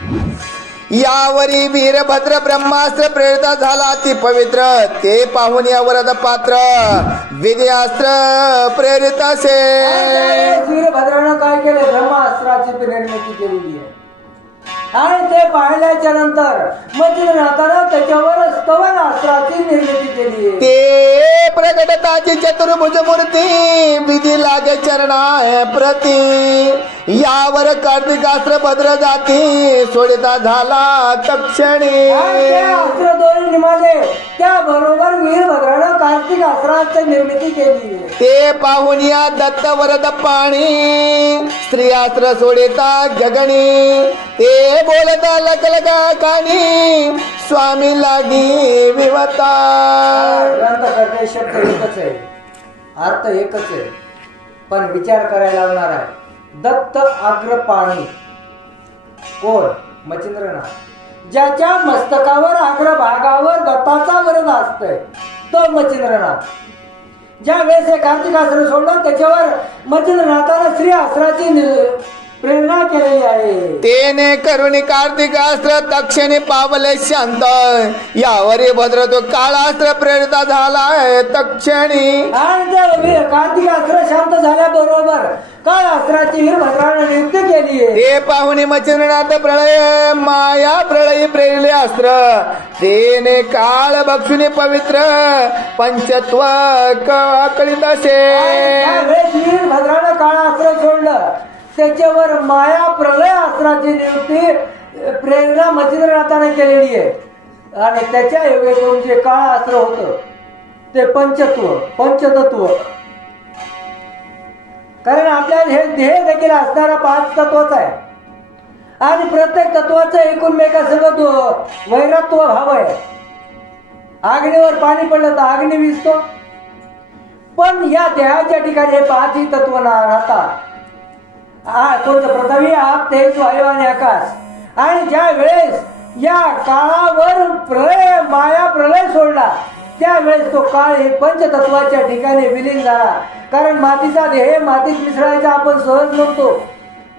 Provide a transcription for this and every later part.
यावरी वीरभद्र ब्रह्मास्त्र प्रेरित झाला ती पवित्र, ते पाहून या वरद पात्र विद्यास्त्र प्रेरित असे. वीरभद्रानं काय केलं, ब्रह्मास्त्राची निर्मिती केलेली आहे आणि ते पाहिल्याच्या नंतर मच्छिंद्रनाथानं त्याच्यावर स्तवन अस्त्राची निर्मिती केली आहे. ते प्रगटताची चतुर्भुज मूर्ती विधी लागे चरणाय प्रती. यावर कार्तिकास्त्र भद्र जाती सोडिता झाला तक्षणी. अस्त्र दोन्ही निघाले, त्याबरोबर वीरभद्रानं कार्तिक अस्त्राची निर्मिती केली. ते पाहून या दत्त वरद पाणी स्त्रियास्त्र सोडिता गगणी. ते बोलता लकलका कानी स्वामी लागी विवता. ग्रंथकर्ते शब्द एकच आहे, अर्थ एकच आहे, पण विचार करायला लागणार आहे. दत्त अग्रपाणी कोण? मच्छिंद्रनाथ. ज्याच्या मस्तकावर अग्रभागावर दत्ताचा वरद असतोय तो मच्छिंद्रनाथ. ज्या वेळेस हे कार्तिकास्त्र सोडलं त्याच्यावर मच्छिंद्रनाथानं श्री अस्त्राची प्रेरणा केलेली आहे. तेने करुणी कार्तिकास्त्र तक्षणी पावले शांत. यावरी भद्र तो काळास्त्र प्रेरित झालाय तक्षणी. आणि त्या कार्तिकास्त्र शांत झाल्याबरोबर काळ अस्त्राची वीरभद्रानं नियुक्ती केली आहे. ते पाहुणे मच्छिंद्रनाथ प्रळय माया प्रळयी प्रेरिले अस्त्र. तेने काळ बक्षुनी पवित्र पंचत्व कळीत असे. वीरभद्रानं काळ अस्त्र सोडलं त्याच्यावर माया प्रलय अस्त्राची नियुक्ती प्रेरणा मच्छिंद्रनाथाने केलेली आहे. आणि त्याच्या योगेतून जे काळ अस्त्र होतं ते पंचतत्व. कारण आपल्याला हे देह देखील असणारा 5 तत्वच आहे आणि प्रत्येक तत्वाचं एकूणमेकासंगत वैरत्व भाव आहे. अग्नीवर पाणी पडलं तर अग्नी विजतो, पण या देहाच्या ठिकाणी हे 5ही तत्व राहतात. कोणतं? पृथ्वी, आप, तेज, वायू आणि आकाश. आणि ज्या वेळेस या काळावर प्रलय माया प्रलय सोडला त्यावेळेस तो काळ हे पंचतत्वाच्या ठिकाणी विलीन झाला. कारण मातीचा देह मातीत मिसळायचा आपण सहज म्हणतो,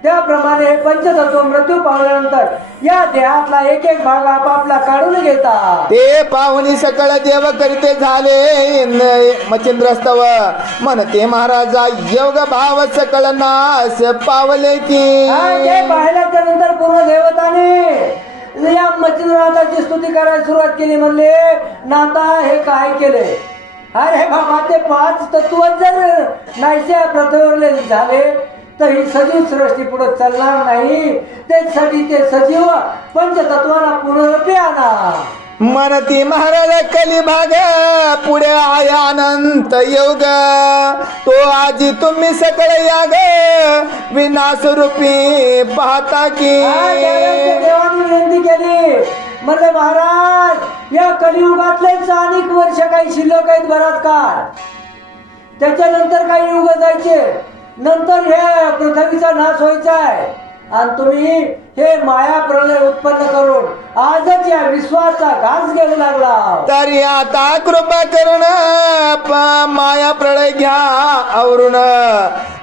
त्याप्रमाणे हे पंचतत्व मृत्यू पावल्यानंतर या देहातला एक एक भाग आपापला काढून घेतात. ते पाहुणी सकळ देव करीते झाले मच्छिंद्रस्तव. म्हणते महाराजा योग भाव सकळ नाश पावले की. पाहिल्याच्या नंतर पूर्ण देवताने या मच्छिंद्रनाथाची स्तुती करायला सुरुवात केली. म्हणले, नाथा हे काय केलंय? अरे बाबा, ते 5 तत्व जर नाहीसे पृथ्वीवरले झाले तर ही सजीव सृष्टी पुढे चालणार नाही. त्यासाठी ते सजीव पंचतत्वाला पुनरुपी आणा. म्हणती महाराज कलिभाग पुढे आया अनंत योग. तो आजी तुम्ही सकळ याग विनाश रूपी पाहता की. देवाने विनंती केली, म्हणले महाराज या कलियुगातलेच अनेक वर्ष काही शिल्लक आहेत, बराच काळ. त्याच्यानंतर काही युग जायचे, नंतर हे पृथ्वीचा नाश व्हायचा आहे आणि तुम्ही हे माया प्रलय उत्पन्न करून आजच या विश्वाचा घास घेऊ लागला. तरी आता कृपा करून माया प्रलय घ्या आवरून.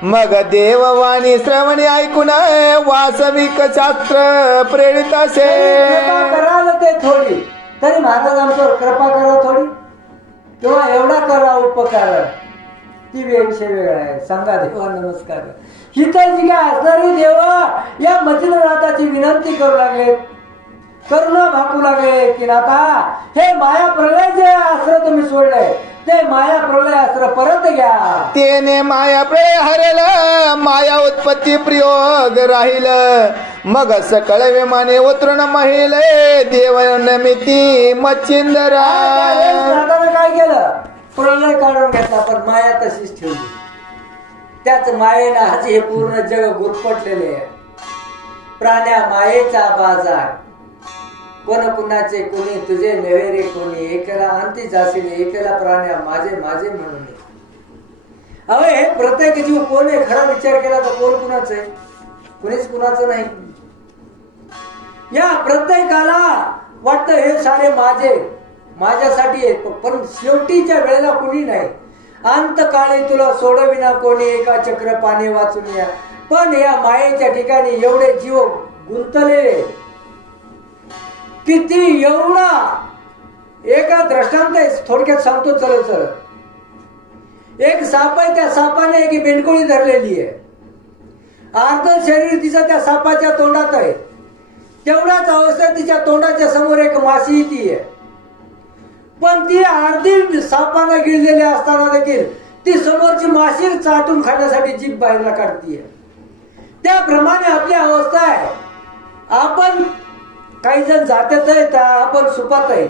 मग देववाणी श्रवणी ऐकून वास्तविक शास्त्र प्रेरित असे. कराल ते थोडी तरी महाराज आमच्यावर कृपा करा थोडी, किंवा एवढा करा उपकार, ती विषय वेगळा आहे. सांगा देवा नमस्कार. हिथं जी काय असणारी देवा या मच्छिंद्रनाथाची विनंती करू लागले, करुणा भाकू लागले की नाथा हे माया प्रलय जे अस्त्र तुम्ही सोडले ते माया प्रलय अस्त्र परत घ्या. तेने माया प्रलय हरल माया उत्पत्ती प्रयोग राहील. मग सकळ विमाने उतरून महिले देव नमिती मच्छिंद्र. काय केलं? प्रलय काढून घेतला, पण माया तशीच ठेवली. त्याच मायेला आज हे पूर्ण जग गुरफटलेले आहे. प्राण्या मायेचा बाजार, कोण कुणाचे कोणी तुझे नव्हे रे कोणी. एकेला अंती जाशील एकेला प्राण्या माझे माझे म्हणून. अवे हे प्रत्येक जीव कोण आहे? खरा विचार केला तर कोण कुणाचं आहे? कुणीच कुणाचं नाही. या प्रत्येकाला वाटतं हे सारे माझ्यासाठी आहे, पण शेवटीच्या वेळेला कुणी नाही. अंतकाळी तुला सोडविना कोणी एका चक्र पाणी वाचून या. पण या मायेच्या ठिकाणी एवढे जीव गुंतलेले की ती एवढा एका दृष्टांत आहे, थोडक्यात सांगतो चल चल. एक साप आहे, त्या सापाने एक बेंडकोळी धरलेली आहे. अर्ध शरीर तिचं त्या सापाच्या तोंडात आहे. तेवढ्याच अवस्थेत तिच्या तोंडाच्या समोर एक माशी ती आहे. पण ती अर्धी सापानं गिळलेली असताना देखील ती समोरची माशी चाटून खाण्यासाठी जीभ बाहेरला काढतीये. त्याप्रमाणे आपली अवस्था आहे. आपण काही जण जात्यात आहेत, आपण सुपात आहेत,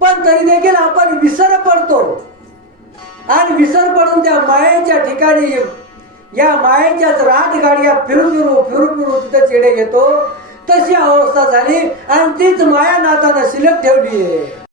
पण तरी देखील आपण विसर पडतो. आणि विसर पडून त्या मायेच्या ठिकाणी या मायेच्याच राजगाड्या फिरू फिरू तिथं चेडे घेतो. तशी अवस्था झाली आणि तीच माया नाताना शिल्लक ठेवली आहे.